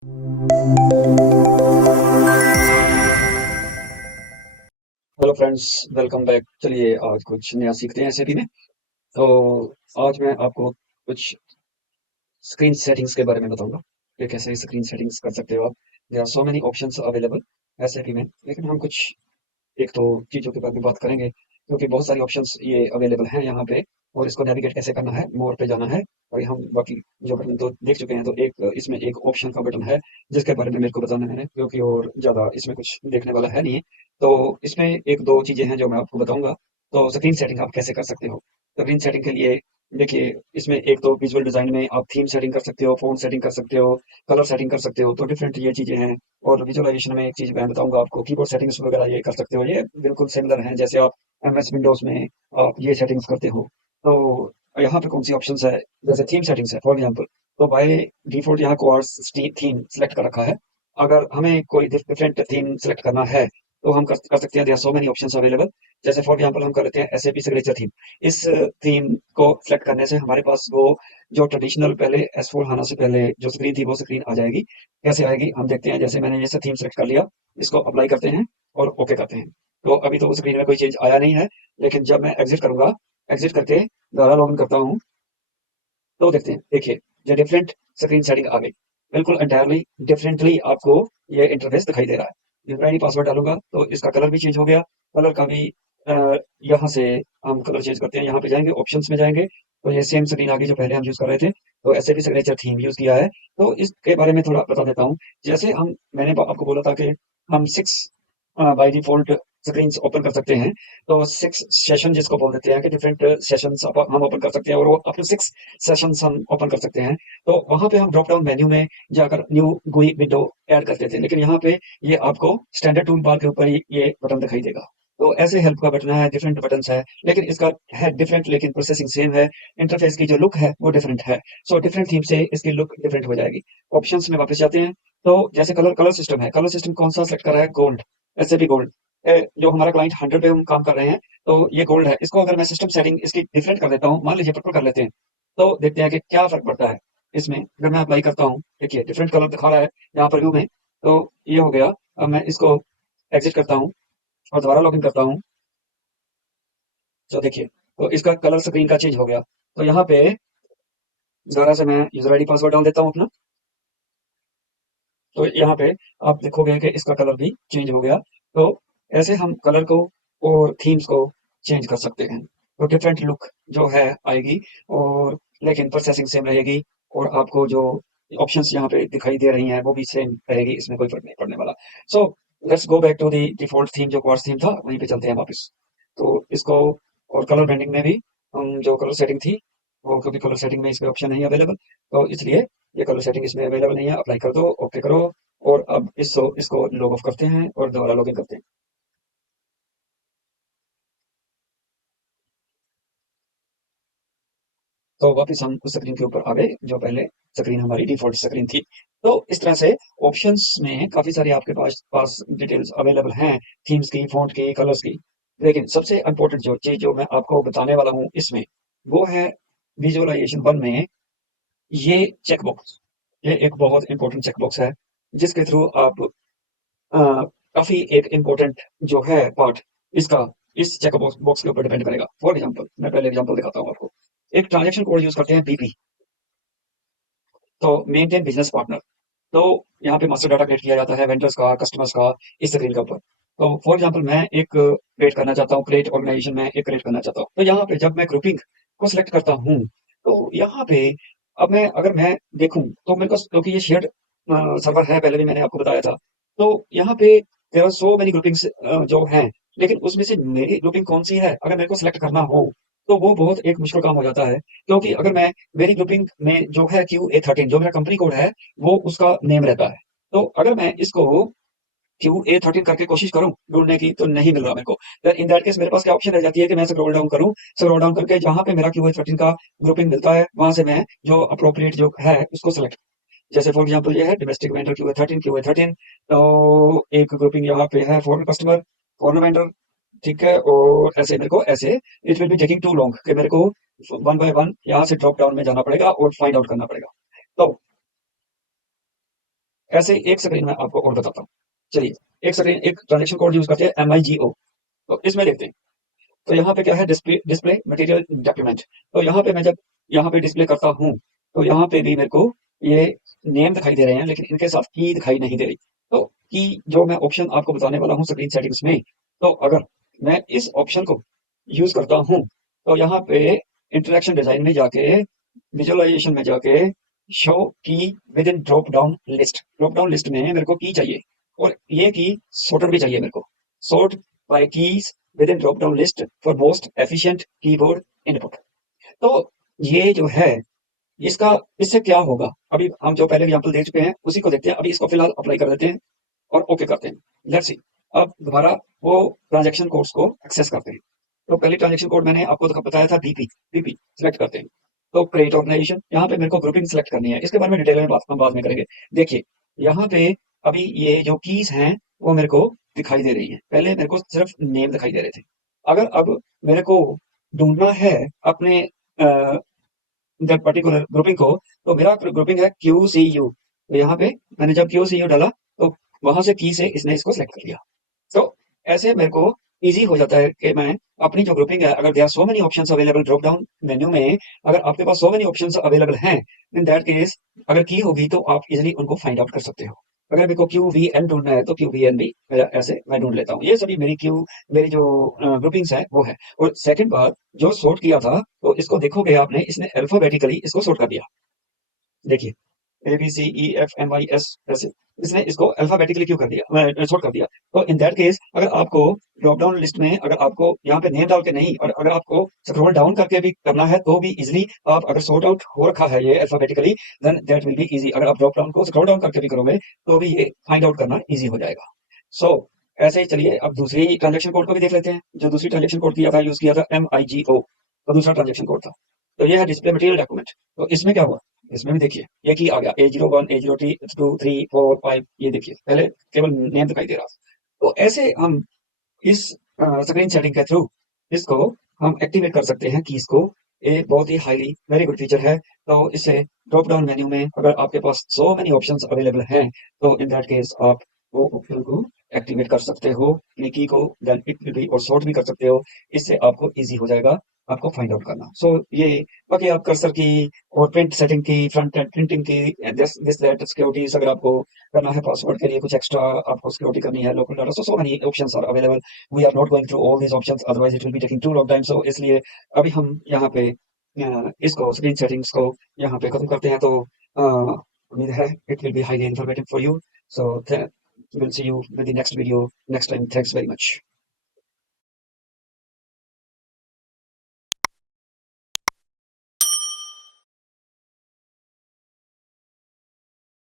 Hello friends, welcome back. चलिए आज कुछ नया सीखते हैं एसएपी में। तो आज मैं आपको कुछ स्क्रीन सेटिंग्स के बारे में बताऊंगा कि कैसे स्क्रीन सेटिंग्स कर सकते हो आप। There are so many options available SAP में, लेकिन हम कुछ एक तो चीज़ों के बारे में बात करेंगे क्योंकि बहुत सारी ऑप्शंस ये अवेलेबल हैं यहाँ पे। और इसको नेविगेट कैसे करना है, मोर पे जाना है। और हम बाकी जो बटन तो देख चुके हैं, तो एक इसमें एक ऑप्शन का बटन है जिसके बारे में मेरे को बताना है, क्योंकि और ज़्यादा इसमें कुछ देखने वाला है नहीं। तो इसमें एक दो चीज़ें हैं जो मैं आपको बताऊंगा। तो स्क्रीन सेटिंग आप कैसे कर सकते हो। स्क्रीन सेटिंग के लिए देखिए, इसमें एक तो विजुअल डिज़ाइन में आप थीम सेटिंग कर सकते हो, फ़ॉन्ट सेटिंग कर सकते हो, कलर सेटिंग कर सकते हो। तो डिफरेंट ये चीज़ें हैं। और विजुअलाइजेशन में एक चीज़ मैं बताऊंगा आपको, कीबोर्ड सेटिंग्स वगैरह ये कर सकते हो। ये बिल्कुल सिमिलर हैं जैसे आप एमएस विंडोज़ में आप ये सेटिंग्स करते हो। तो यहाँ पे कौन सी ऑप्शंस है, जैसे थीम सेटिंग्स है फॉर एग्जांपल। तो बाय डिफ़ॉल्ट यहाँ कोर्स थीम सेलेक्ट कर रखा है। अगर हमें कोई डिफरेंट थीम सेलेक्ट करना है तो हम कर सकते हैं। There are so many options available. जैसे फॉर एग्जांपल हम कर लेते हैं एसएपी सिग्नेचर थीम। इस थीम को सेलेक्ट करने से हमारे पास वो जो ट्रेडिशनल पहले एस4 हाना से पहले जो स्क्रीन थी वो स्क्रीन आ जाएगी। कैसे आएगी हम देखते हैं। जैसे मैंने ये थीम सेलेक्ट कर लिया, इसको अप्लाई करते हैं और ओके करते हैं। तो अभी तो स्क्रीन में कोई चेंज आया नहीं है, लेकिन जब मैं एग्जिट करूंगा, एग्जिट करके दोबारा लॉगिन करता हूँ, तो देखते हैं। देखिए, ये डिफरेंट स्क्रीन सेटिंग आ गई। बिल्कुल एंटायरली डिफरेंटली आपको ये इंटरफेस दिखाई दे रहा है। यूआईडी पासवर्ड डालूंगा तो इसका कलर भी चेंज हो गया। कलर का भी अ, यहाँ से हम कलर चेंज करते हैं। यहाँ पे जाएंगे, ऑप्शंस में जाएंगे, तो ये सेम स्क्रीन आ गई जो पहले हम यूज कर रहे थे। तो ऐसे भी सिग्नेचर थीम यूज किया है। तो इसके बारे में थोड़ा बता देता हूँ। जैसे मैंने आपको बोला था कि हम 6 बाय डिफॉल्ट स्क्रीन ओपन कर सकते हैं। तो 6 सेशन जिसको बोल देते हैं कि डिफरेंट सेशंस हम ओपन कर सकते हैं, और वो अप टू 6 सेशंस हम ओपन कर सकते हैं। तो वहां पे हम ड्रॉप डाउन मेन्यू में जाकर न्यू गुई विंडो ऐड करते थे, लेकिन यहाँ पे ये आपको स्टैंडर्ड टूल बार के ऊपर ही ये बटन दिखाई देगा। तो ऐसे हेल्प का बटन है, डिफरेंट बटन्स है, लेकिन इसका है डिफरेंट, लेकिन प्रोसेसिंग सेम है। इंटरफेस की जो लुक है वो डिफरेंट है। सो डिफरेंट थीम से इसकी लुक डिफरेंट हो जाएगी। ऑप्शंस में वापस जाते हैं। तो जैसे कलर कलर सिस्टम है, कलर सिस्टम कौन सा सेलेक्ट कर रहा है, गोल्ड। ऐसे भी गोल्ड, जो हमारा क्लाइंट 100 पे हम काम कर रहे हैं, तो ये गोल्ड है। इसको अगर मैं सिस्टम सेटिंग इसकी डिफरेंट कर देता हूँ, मान लीजिए पर्पल कर लेते हैं, तो देखते हैं कि क्या फर्क पड़ता है इसमें। अगर मैं अप्लाई करता हूँ, देखिए डिफरेंट कलर दिखा रहा है यहाँ पर व्यू में। तो ये हो गया। अब मैं इसको एग्जिट करता हूँ और दोबारा लॉगिन करता हूँ, तो देखिए, तो इसका कलर स्क्रीन का चेंज हो गया। तो यहाँ पे दोबारा से मैं यूजर आईडी पासवर्ड डाल देता हूँ अपना। तो यहाँ पे आप देखोगे कि इसका कलर भी चेंज हो गया। तो ऐसे हम कलर को और थीम्स को चेंज कर सकते हैं। तो डिफरेंट लुक जो है आएगी, और लेकिन प्रोसेसिंग सेम रहेगी। और आपको जो ऑप्शंस यहाँ पे दिखाई दे रही हैं वो भी सेम रहेगी, इसमें कोई फर्क नहीं पड़ने वाला। So let's go back to the default theme जो क्वार्ट्ज थीम था, वहीं पे चलते हैं वापस। तो इसको, और कलर ब्रांडिंग में भी हम जो कलर सेटिंग थी, वो कभी कलर सेटिंग में इसमें ऑप्शन नहीं अवेलेबल, तो इसलिए ये कलर सेटिंग इसमें अवेलेबल नहीं है। अप्लाई कर दो, ओके करो। और अब इसको लॉग ऑफ करते हैं और दोबारा लॉगिन करते हैं। तो वापस हम उस स्क्रीन के ऊपर आ गए जो पहले स्क्रीन हमारी डिफॉल्ट स्क्रीन थी। तो इस तरह से ऑप्शंस में काफी सारे आपके पास पास डिटेल्स अवेलेबल हैं, थीम्स की, फॉन्ट की, कलर्स की। लेकिन सबसे इंपॉर्टेंट जो चीज जो मैं आपको बताने वाला हूँ इसमें, वो है विजुअलाइजेशन 1 में ये चेकबॉक्स। ये एक बहुत इंपॉर्टेंट चेकबॉक्स है जिसके थ्रू आप अ, काफी एक इम्पोर्टेंट जो है पार्ट इसका, इस चेक बॉक्स बॉक्स के ऊपर डिपेंड करेगा। फॉर एग्जांपल, मैं पहले एग्जांपल दिखाता हूँ आपको। एक ट्रांजैक्शन कोड यूज करते हैं बीपी, तो मेंटेन बिजनेस पार्टनर। तो यहाँ पे मास्टर डाटा क्रिएट किया जाता है वेंडर्स का, कस्टमर्स का, इस स्क्रीन के ऊपर। तो फॉर एग्जांपल मैं एक क्रिएट करना चाहता हूँ, क्रिएट ऑर्गेनाइजेशन में एक क्रिएट करना चाहता हूँ। तो यहाँ पे जब मैं ग्रुपिंग को सिलेक्ट करता हूँ, तो यहाँ पे अब मैं अगर मैं देखूं तो मेरे पास, क्योंकि ये शेयर्ड सर्वर है, पहले भी मैंने आपको बताया था। तो यहाँ पे there are so many groupings जो हैं, लेकिन उसमें से मेरी ग्रुपिंग कौन सी है अगर मेरे को सिलेक्ट करना हो, तो वो बहुत एक मुश्किल काम हो जाता है। क्योंकि अगर मैं, मेरी ग्रुपिंग में जो है QA13 जो मेरा कंपनी कोड है, वो उसका नेम रहता है। तो अगर मैं इसको QA13 करके कोशिश करूं ढूंढने की, तो नहीं मिल रहा मेरे को। देन इन दैट केस मेरे पास क्या ऑप्शन रह जाती है कि मैं स्क्रॉल डाउन करूं। स्क्रॉल डाउन करके जहां पे मेरा QA13 का ग्रुपिंग मिलता है, वहां से मैं जो अप्रोप्रिएट जो है उसको सेलेक्ट। जैसे फॉर एग्जांपल ये है डोमेस्टिक वेंडर QA13। तो एक ग्रुपिंग यहाँ पे है फॉरेन कस्टमर, फॉरेन वेंडर, ठीक है। और ऐसे मेरे को ऐसे, it will be taking too long कि मेरे को वन बाय वन यहाँ से ड्रॉप डाउन में जाना पड़ेगा और फाइंड आउट करना पड़ेगा। तो ऐसे एक स्क्रीन में आपको और बताता हूँ। चलिए, एक स्क्रीन एक ट्रांजेक्शन कोड यूज करते हैं MIGO। तो इसमें देखते हैं। तो यहाँ पे क्या है, डिस्प्ले डिस्प्ले मटेरियल डॉक्यूमेंट। तो यहाँ पे मैं जब यहाँ पे डिस्प्ले करता हूँ तो यहाँ पे भी मेरे को ये नेम दिखाई दे रहे हैं, लेकिन इनके साथ की दिखाई नहीं दे रही। तो की जो मैं ऑप्शन आपको बताने वाला हूँ स्क्रीन सेटिंग्स में, तो अगर मैं इस ऑप्शन को यूज करता हूँ तो यहाँ पे इंटरेक्शन डिजाइन में जाके, विजुअलाइजेशन में जाके, शो की with in drop down list में मेरे को की चाहिए, और ये की सॉर्टर भी चाहिए मेरे को। Sort by keys with in drop down list for most efficient keyboard input. तो ये जो है, इसका इससे क्या होगा, अभी हम जो पहले एग्जांपल दे चुके हैं उसी को देखते हैं। अभी इसको फिलहाल अप्लाई कर देते हैं और ओके करते हैं। Let's see. अब दोबारा वो ट्रांजैक्शन कोड्स को एक्सेस करते हैं। तो पहले ट्रांजैक्शन कोड मैंने आपको तो बताया था, बीपी सिलेक्ट करते हैं। तो क्रिएट ऑर्गेनाइजेशन, यहाँ पे मेरे को ग्रुपिंग सिलेक्ट करनी है। इसके बारे में डिटेल में बात हम बाद में करेंगे। देखिए, यहाँ पे अभी ये जो कीज हैं वो मेरे को दिखाई दे रही है, पहले मेरे को सिर्फ नेम दिखाई दे रहे थे। अगर अब मेरे को ढूंढना है अपने दैट पर्टिकुलर ग्रुपिंग को, तो मेरा ग्रुपिंग है QCU। तो यहाँ पे मैंने जब QCU डाला तो वहां से की से इसने इसको सेलेक्ट कर लिया। तो ऐसे मेरे को इजी हो जाता है कि मैं अपनी जो ग्रुपिंग है, अगर there are so many options available drop down menu में, अगर आपके पास सो मेनी ऑप्शंस अवेलेबल हैं, इन दैट केस अगर की होगी तो आप इजीली उनको फाइंड आउट कर सकते हो। अगर मेरे को QVN ढूंढना है तो QVN भी ऐसे मैं ढूंढ लेता हूँ। ये सभी मेरी जो ग्रुपिंग्स है वो है। और सेकंड बात, जो सॉर्ट किया था, तो इसको देखोगे आपने, इसने अल्फाबेटिकली इसको सॉर्ट कर दिया। देखिए, ABCEFMIS ऐसे इसने इसको अल्फाबेटिकली क्यों कर दिया, सॉर्ट कर दिया। तो इन दैट केस अगर आपको ड्रॉप डाउन लिस्ट में, अगर आपको यहाँ पे नेम डाल के नहीं, और अगर आपको स्क्रॉल डाउन करके भी करना है तो भी इजीली आप, अगर सॉर्ट आउट हो रखा है ये alphabetically, then that will be easy. अगर आप ड्रॉप डाउन को स्क्रॉल डाउन करके भी करोगे तो भी ये फाइंड आउट करना इजी हो जाएगा। सो ऐसे ही चलिए अब दूसरी ट्रांजेक्शन कोड को भी देख लेते हैं। जो दूसरी ट्रांजेक्शन कोड किया था, यूज किया था MIGO, तो दूसरा ट्रांजेक्शन कोड था। तो ये है डिस्प्ले मटेरियल डॉक्यूमेंट। तो इसमें क्या हुआ, इसमें भी देखिए ये की आ गया A01 A02 3 4 5। ये देखिए पहले केवल नेम दिखाई दे रहा था। तो ऐसे हम इस स्क्रीन सेटिंग के थ्रू इसको हम एक्टिवेट कर सकते हैं कीज को। ये बहुत ही हाईली वेरी गुड फीचर है। तो इससे ड्रॉप डाउन मेन्यू में अगर आपके पास सो मेनी ऑप्शंस अवेलेबल हैं, तो इन दैट केस आप वो ऑप्शन को एक्टिवेट कर सकते हो, अपनी की को देन इट विल बी, और सॉर्ट भी कर सकते हो। इससे आपको इजी हो जाएगा आपको फाइंड आउट करना। सो ये बाकी आप कर्सर की और प्रिंट सेटिंग की, फ्रंट एंड प्रिंटिंग की, दिस दैट सिक्योरिटीज, अगर आपको करना है पासवर्ड के लिए कुछ एक्स्ट्रा आपको सिक्योरिटी करनी है, local data, so many options are available. We are not going through all these options, otherwise it will be taking too long time. So इसलिए अभी हम यहाँ पे इसको स्क्रीन सेटिंग्स को यहाँ पे खत्म करते हैं। तो उम्मीद है it will be highly informative for you. So will see you with the next video next time. Thanks very much.